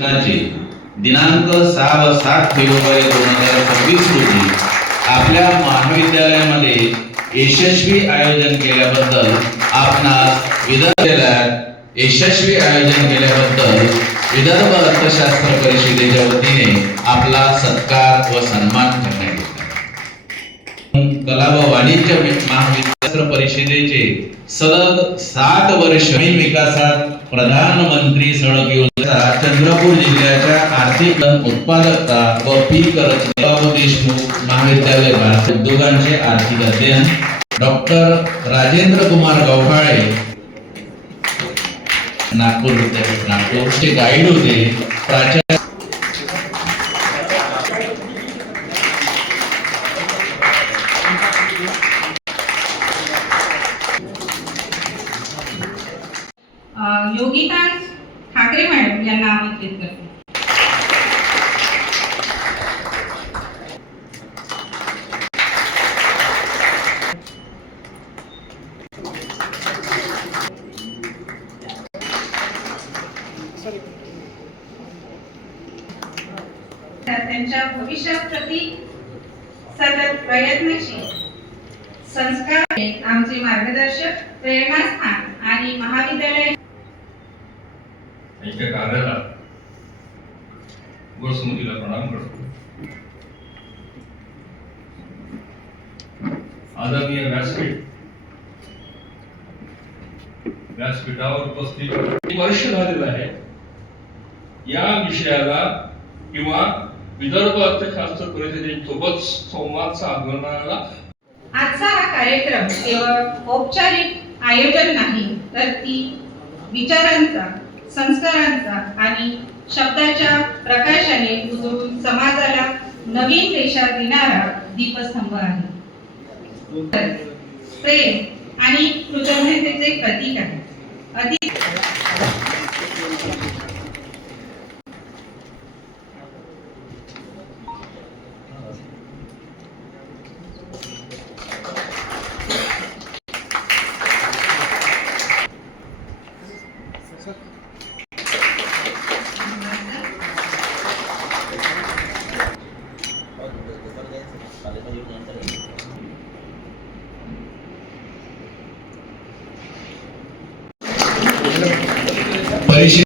दिनाची दिनांक सहा व सात फेब्रुवारी दोन हजार सव्वीस रोजी आपल्या महाविद्यालयामध्ये यशस्वी आयोजन केल्याबद्दल आपणास विदर्भात यशस्वी आयोजन केल्याबद्दल विदर्भ अर्थशास्त्र परिषदेच्या वतीने आपला सत्कार व सन्मान करण्यात कला व वाणिज्य महाविद्यालय परिषदेचे सलग सात वर्ष विकासात प्रधानमंत्री सडक योजना चंद्रपूर जिल्ह्याच्या आर्थिक उत्पादकता व पीक देशमुख महाविद्यालय भारत उद्योगांचे आर्थिक अध्ययन. डॉक्टर राजेंद्र कुमार गव्हाळे नागपूर विद्यापीठ नागपूर चे गाईड होते. प्राचार्य योगिता ठाकरे मॅडम यांना आमंत्रित करते. त्यांच्या भविष्याप्रती सतत प्रयत्नशील संस्कार हे आमचे मार्गदर्शक प्रेरणास्थान आणि महाविद्यालय त्यांच्या कार्याला गोस्मृतीला प्रणाम करतो. आदरणीय व्यासपीठ व्यासपीठावर उपस्थित वर्ष झालेलं आहे? या विषयाला किंवा विदर्भ अर्थशास्त्र परिषदेसोबत संवाद साधणारा आजचा हा कार्यक्रम केवळ औपचारिक आयोजन नाही तर ती विचारांचा संस्कारांचा आणि शब्दाच्या प्रकाशाने उजळून समाजाला नवीन दिशा देणारा दीपस्तंभ आहे. प्रेम आणि कृतज्ञतेचे प्रतीक आहे. अधिक പരിശീലനം